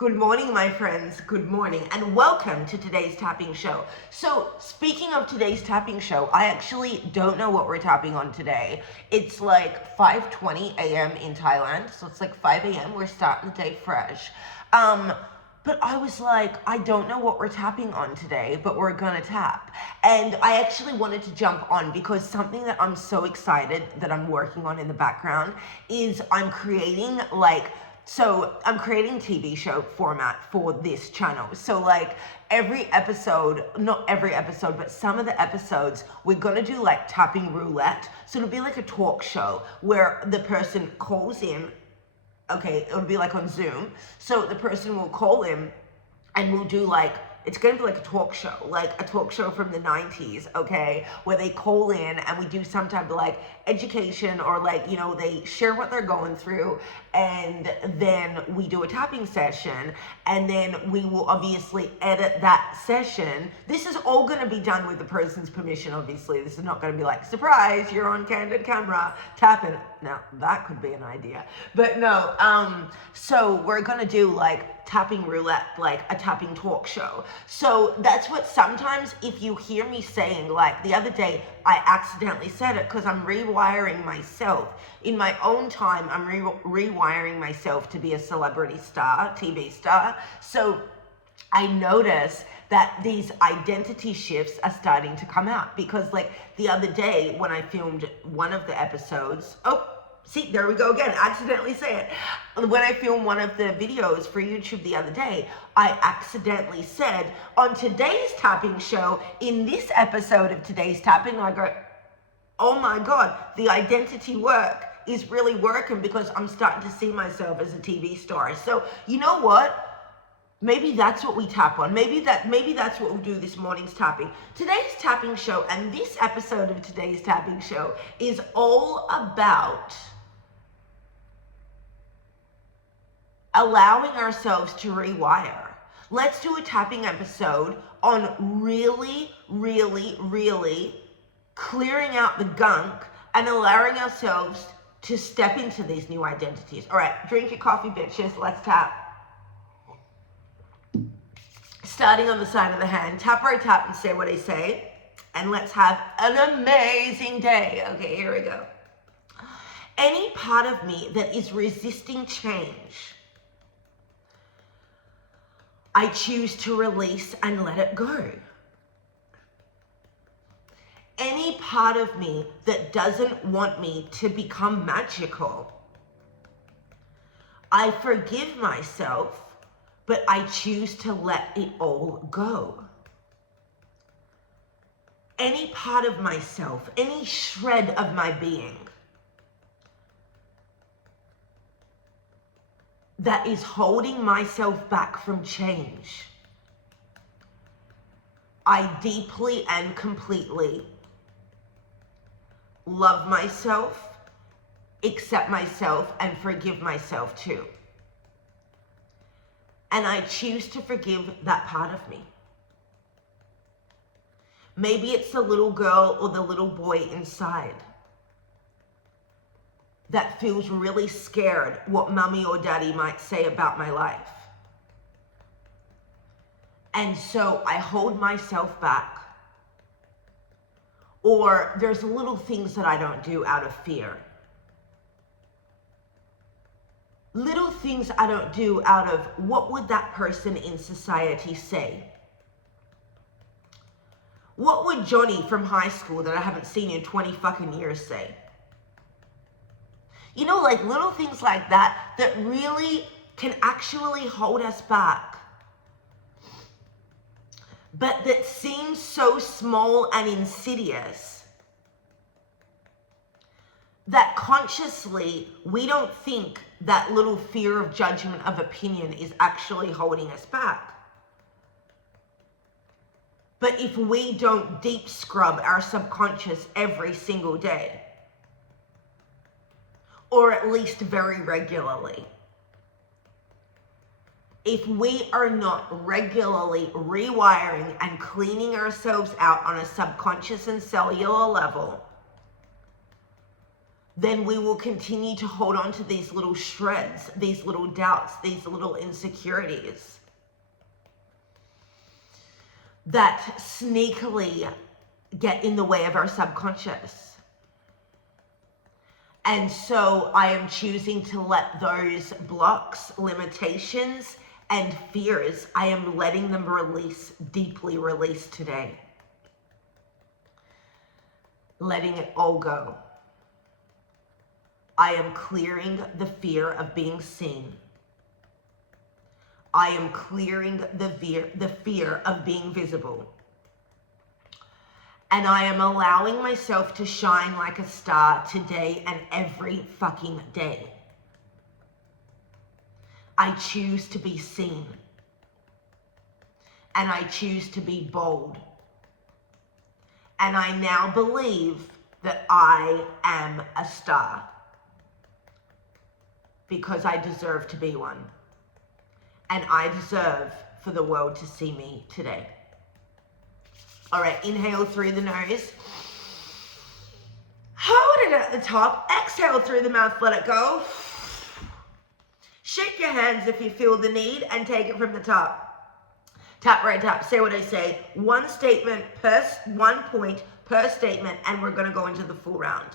Good morning, my friends. Good morning, and welcome to today's tapping show. So, speaking of today's tapping show, I actually don't know what we're tapping on today. It's like 5:20 a.m. in Thailand, so it's like 5 a.m. We're starting the day fresh. But I was like, I don't know what we're tapping on today, but we're gonna tap. And I actually wanted to jump on because something that I'm so excited that I'm working on in the background is I'm creating TV show format for this channel. So like every episode, not every episode, but some of the episodes, we're gonna do like tapping roulette. So it'll be like a talk show where the person calls in. Okay, it'll be like on Zoom. So the person will call in and we'll do like, it's going to be like a talk show from the 90s, okay, where they call in and we do some type of like education or like, they share what they're going through, and then we do a tapping session, and then we will obviously edit that session. This is all going to be done with the person's permission, obviously. This is not going to be like, surprise, you're on candid camera, tapping. Now, that could be an idea. But no, so we're going to do like tapping roulette, like a tapping talk show. So that's what sometimes if you hear me saying, like the other day, I accidentally said it because I'm rewiring myself. In my own time, I'm rewiring myself to be a celebrity star, TV star. So I notice that these identity shifts are starting to come out because like the other day when I filmed one of the episodes, see, there we go again, accidentally say it. When I filmed one of the videos for YouTube the other day, I accidentally said, on today's tapping show, in this episode of today's tapping, I go, oh my God, the identity work is really working because I'm starting to see myself as a TV star. So you know what? Maybe that's what we tap on. Maybe that's what we'll do this morning's tapping. Today's tapping show and this episode of today's tapping show is all about allowing ourselves to rewire. Let's do a tapping episode on really, really, really clearing out the gunk and allowing ourselves to step into these new identities. All right, drink your coffee, bitches. Let's tap. Starting on the side of the hand, tap or tap and say what I say. And let's have an amazing day. Okay, here we go. Any part of me that is resisting change, I choose to release and let it go. Any part of me that doesn't want me to become magical, I forgive myself, but I choose to let it all go. Any part of myself, any shred of my being that is holding myself back from change, I deeply and completely love myself, accept myself, and forgive myself too. And I choose to forgive that part of me. Maybe it's the little girl or the little boy inside that feels really scared what mommy or daddy might say about my life. And so I hold myself back. Or there's little things that I don't do out of fear. Little things I don't do out of what would that person in society say? What would Johnny from high school that I haven't seen in 20 fucking years say? Like little things like that that really can actually hold us back. But that seems so small and insidious that consciously we don't think that little fear of judgment, of opinion is actually holding us back. But if we don't deep scrub our subconscious every single day, or at least very regularly, if we are not regularly rewiring and cleaning ourselves out on a subconscious and cellular level, then we will continue to hold on to these little shreds, these little doubts, these little insecurities that sneakily get in the way of our subconscious. And so I am choosing to let those blocks, limitations, and fears, I am letting them release, deeply release today. Letting it all go. I am clearing the fear of being seen. I am clearing the fear of being visible. And I am allowing myself to shine like a star today and every fucking day. I choose to be seen. And I choose to be bold. And I now believe that I am a star. Because I deserve to be one. And I deserve for the world to see me today. All right, inhale through the nose. Hold it at the top. Exhale through the mouth, let it go. Shake your hands if you feel the need and take it from the top. Tap, right, tap. Say what I say. One statement per, 1 point per statement, and we're going to go into the full round.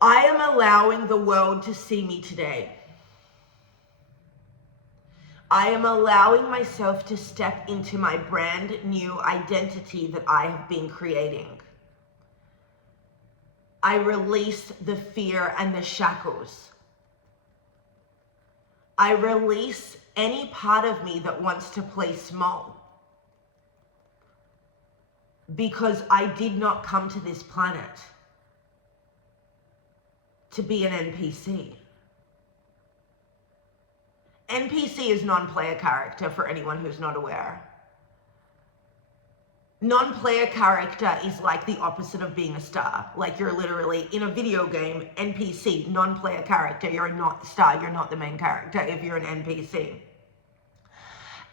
I am allowing the world to see me today. I am allowing myself to step into my brand new identity that I have been creating. I release the fear and the shackles. I release any part of me that wants to play small. Because I did not come to this planet to be an NPC. NPC is non-player character for anyone who's not aware. Non-player character is like the opposite of being a star. Like you're literally in a video game, NPC, non-player character. You're not a star, you're not the main character if you're an NPC.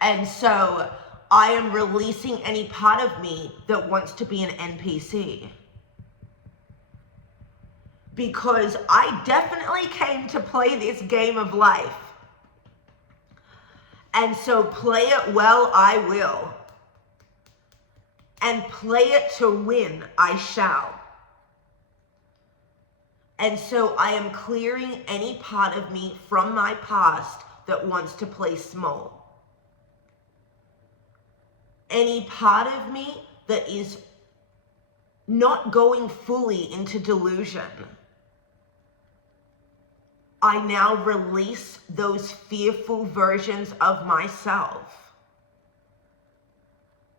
And so I am releasing any part of me that wants to be an NPC. Because I definitely came to play this game of life. And so play it well, I will. And play it to win, I shall. And so I am clearing any part of me from my past that wants to play small. Any part of me that is not going fully into delusion. I now release those fearful versions of myself.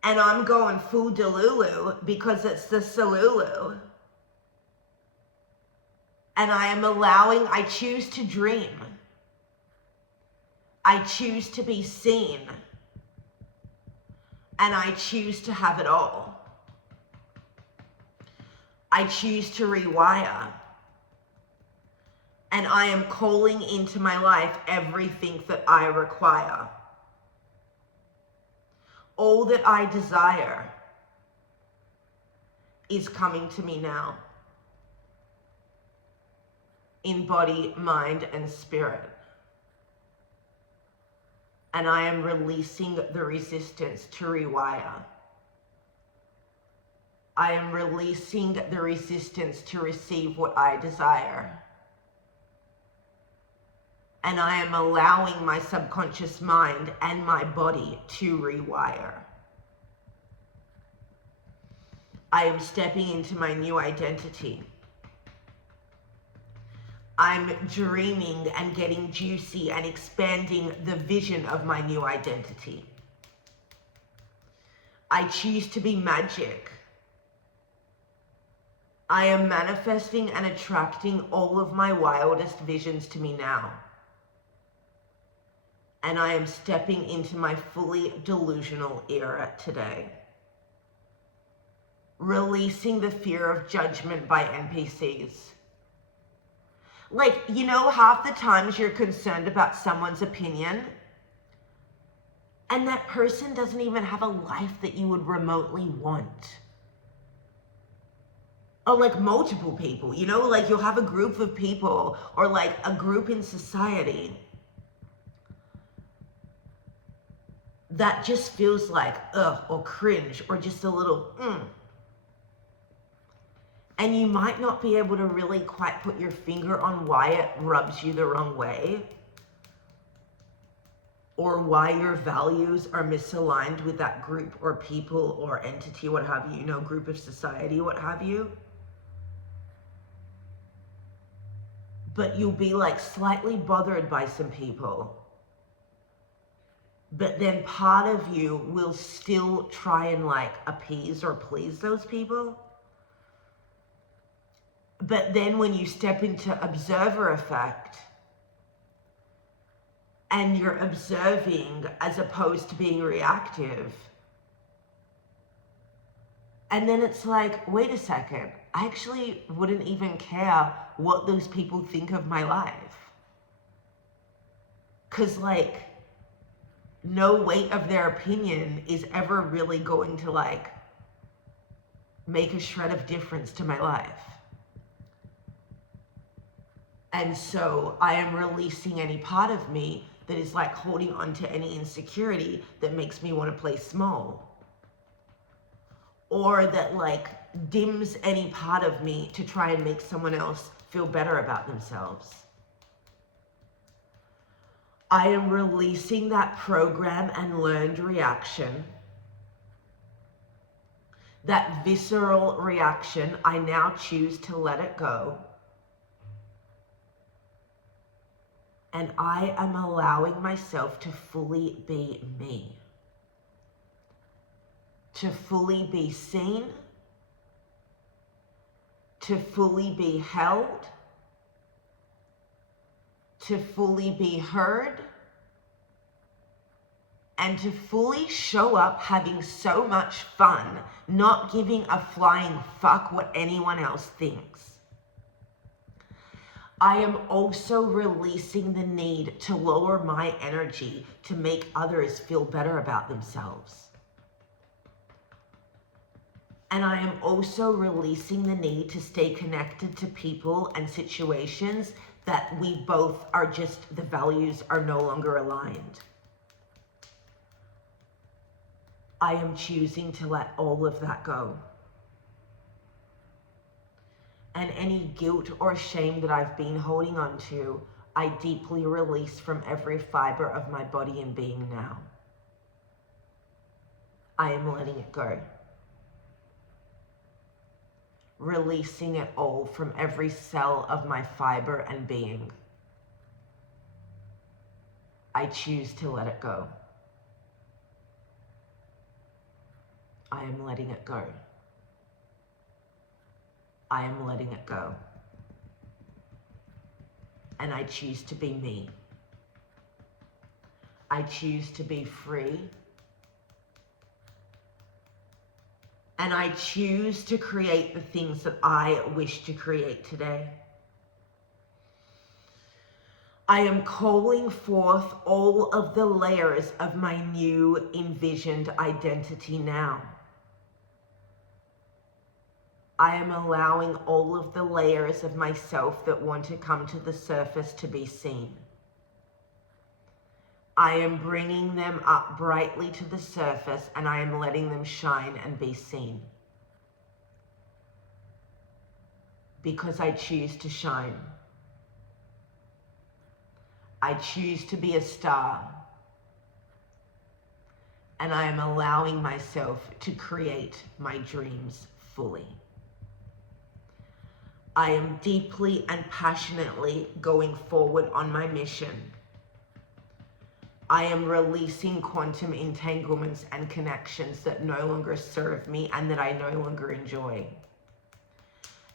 And I'm going full Delulu because it's the Salulu. And I am allowing, I choose to dream. I choose to be seen. And I choose to have it all. I choose to rewire. And I am calling into my life everything that I require. All that I desire is coming to me now. In body, mind, and spirit. And I am releasing the resistance to rewire. I am releasing the resistance to receive what I desire. And I am allowing my subconscious mind and my body to rewire. I am stepping into my new identity. I'm dreaming and getting juicy and expanding the vision of my new identity. I choose to be magic. I am manifesting and attracting all of my wildest visions to me now. And I am stepping into my fully delusional era today. Releasing the fear of judgment by NPCs. Like, you know, half the times you're concerned about someone's opinion, and that person doesn't even have a life that you would remotely want. or like multiple people, you know, like you'll have a group of people or like a group in society that just feels like ugh or cringe or just a little and you might not be able to really quite put your finger on why it rubs you the wrong way or why your values are misaligned with that group or people or entity, what have you, you know, group of society, what have you. But you'll be like slightly bothered by some people. But then part of you will still try and like appease or please those people. But then when you step into observer effect and you're observing as opposed to being reactive, and then it's like, wait a second, I actually wouldn't even care what those people think of my life. 'Cause like, no weight of their opinion is ever really going to like make a shred of difference to my life. And so I am releasing any part of me that is like holding on to any insecurity that makes me want to play small. Or that like dims any part of me to try and make someone else feel better about themselves. I am releasing that program and learned reaction. That visceral reaction, I now choose to let it go. And I am allowing myself to fully be me. To fully be seen. To fully be held. To fully be heard. And to fully show up having so much fun, not giving a flying fuck what anyone else thinks. I am also releasing the need to lower my energy to make others feel better about themselves. And I am also releasing the need to stay connected to people and situations that we both are just, the values are no longer aligned. I am choosing to let all of that go. And any guilt or shame that I've been holding on to, I deeply release from every fiber of my body and being now. I am letting it go. Releasing it all from every cell of my fiber and being. I choose to let it go. I am letting it go. I am letting it go. And I choose to be me. I choose to be free. And I choose to create the things that I wish to create today. I am calling forth all of the layers of my new envisioned identity now. I am allowing all of the layers of myself that want to come to the surface to be seen. I am bringing them up brightly to the surface and I am letting them shine and be seen. Because I choose to shine. I choose to be a star. And I am allowing myself to create my dreams fully. I am deeply and passionately going forward on my mission. I am releasing quantum entanglements and connections that no longer serve me and that I no longer enjoy.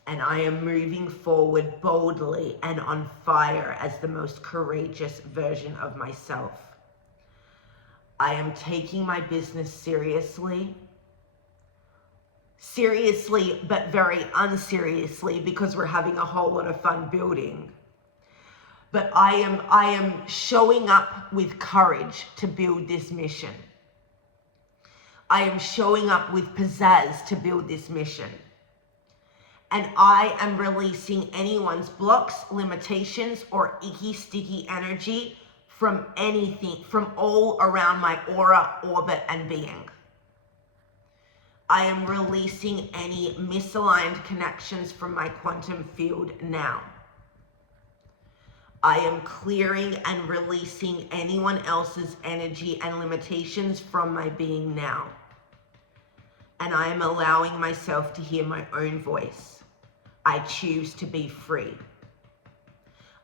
And I am moving forward boldly and on fire as the most courageous version of myself. I am taking my business seriously, but very unseriously because we're having a whole lot of fun building. But I am showing up with courage to build this mission. I am showing up with pizzazz to build this mission. And I am releasing anyone's blocks, limitations, or icky, sticky energy from anything, from all around my aura, orbit, and being. I am releasing any misaligned connections from my quantum field now. I am clearing and releasing anyone else's energy and limitations from my being now. And I am allowing myself to hear my own voice. I choose to be free.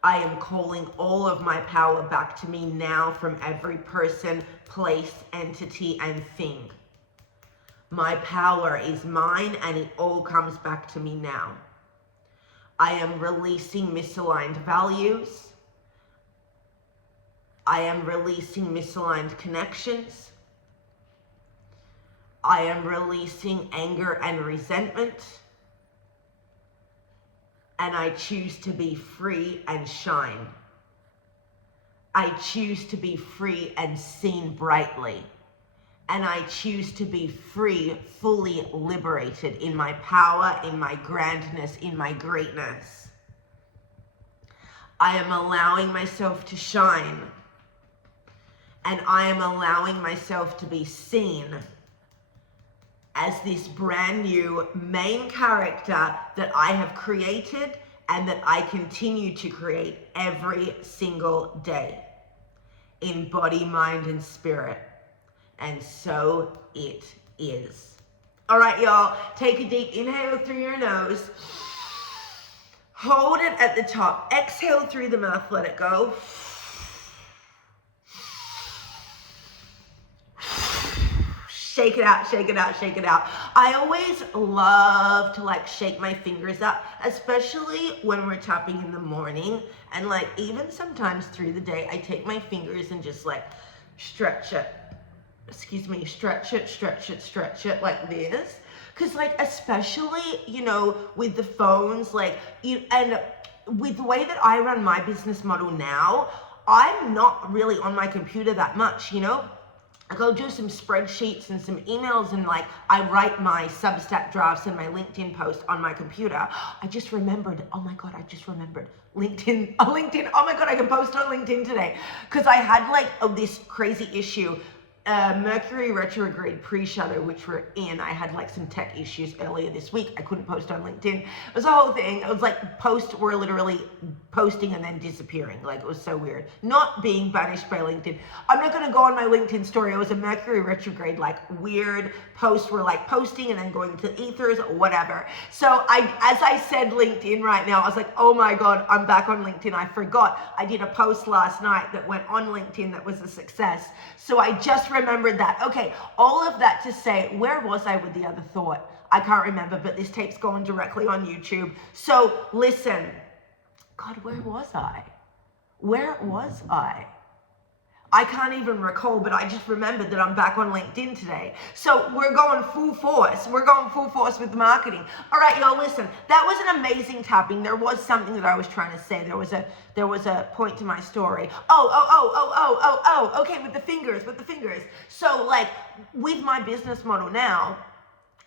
I am calling all of my power back to me now from every person, place, entity, and thing. My power is mine and it all comes back to me now. I am releasing misaligned values. I am releasing misaligned connections. I am releasing anger and resentment. And I choose to be free and shine. I choose to be free and seen brightly. And I choose to be free, fully liberated in my power, in my grandness, in my greatness. I am allowing myself to shine. And I am allowing myself to be seen as this brand new main character that I have created and that I continue to create every single day in body, mind, and spirit. And so it is. All right, y'all, take a deep inhale through your nose. Hold it at the top. Exhale through the mouth, let it go. Shake it out, shake it out, shake it out. I always love to like shake my fingers up, especially when we're tapping in the morning. And like even sometimes through the day, I take my fingers and just like stretch it. Stretch it like this. Cause like, especially, you know, with the phones, like and with the way that I run my business model now, I'm not really on my computer that much, you know? I go do some spreadsheets and some emails and like I write my Substack drafts and my LinkedIn post on my computer. I just remembered, oh my God, LinkedIn, oh my God, I can post on LinkedIn today. Cause I had like this crazy issue. Mercury retrograde pre-shadow, which we're in. I had like some tech issues earlier this week. I couldn't post on LinkedIn. It was a whole thing. It was like posts were literally posting and then disappearing. Like it was so weird. Not being banished by LinkedIn. I'm not going to go on my LinkedIn story. It was a Mercury retrograde, like weird posts were like posting and then going to ethers or whatever. So as I said LinkedIn right now, I was like, oh my God, I'm back on LinkedIn. I forgot. I did a post last night that went on LinkedIn that was a success. So I just remembered that. Okay, all of that to say, where was I with the other thought? I can't remember, but this tape's going directly on YouTube. So listen, God, where was I? Where was I? I can't even recall, but I just remembered that I'm back on LinkedIn today. So we're going full force. We're going full force with marketing. All right, y'all, listen. That was an amazing tapping. There was something that I was trying to say. There was a point to my story. Okay, with the fingers. So like with my business model now,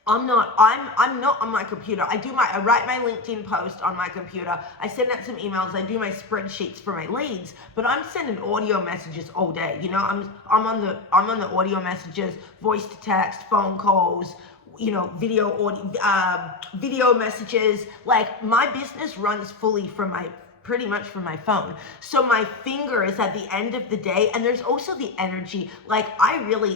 I'm not on my computer. I write my LinkedIn post on my computer. I send out some emails. I do my spreadsheets for my leads, but I'm sending audio messages all day. You know, I'm on the audio messages, voice to text, phone calls, you know, video messages. Like my business runs fully pretty much from my phone. So my fingers at the end of the day, and there's also the energy, like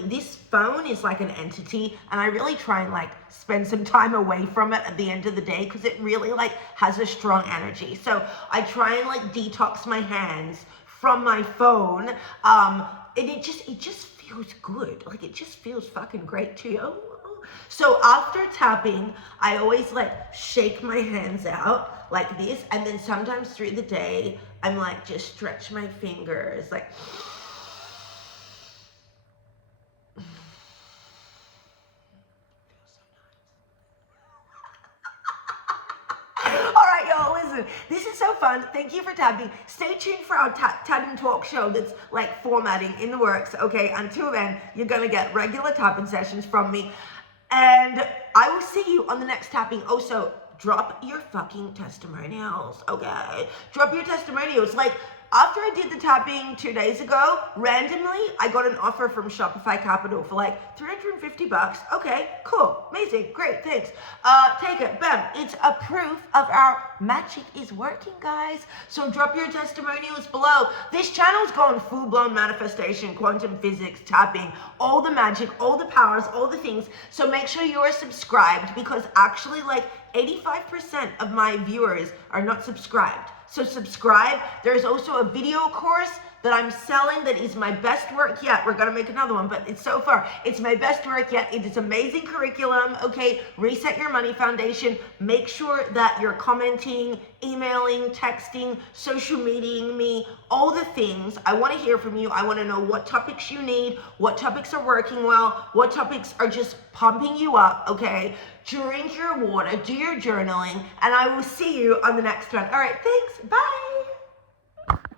this phone is like an entity, and I really try and like spend some time away from it at the end of the day because it really like has a strong energy. So I try and like detox my hands from my phone, and it just feels good. Like it just feels fucking great too. So after tapping, I always like shake my hands out like this, and then sometimes through the day, I'm like just stretch my fingers like. This is so fun. Thank you for tapping. Stay tuned for our tapping talk show that's like formatting in the works. Okay, until then, you're going to get regular tapping sessions from me. And I will see you on the next tapping. Also, drop your fucking testimonials, okay? Drop your testimonials. Like, after I did the tapping 2 days ago, randomly, I got an offer from Shopify Capital for like $350. Okay, cool, amazing, great, thanks. Take it, bam. It's a proof of our magic is working, guys. So drop your testimonials below. This channel's gone full-blown manifestation, quantum physics, tapping, all the magic, all the powers, all the things. So make sure you are subscribed, because actually like 85% of my viewers are not subscribed. So subscribe. There's also a video course that I'm selling that is my best work yet. We're gonna make another one, but it's my best work yet. It is amazing curriculum, okay? Reset Your Money Foundation. Make sure that you're commenting, emailing, texting, social mediaing me, all the things. I wanna hear from you. I wanna know what topics you need, what topics are working well, what topics are just pumping you up, okay? Drink your water, do your journaling, and I will see you on the next one. All right, thanks, bye.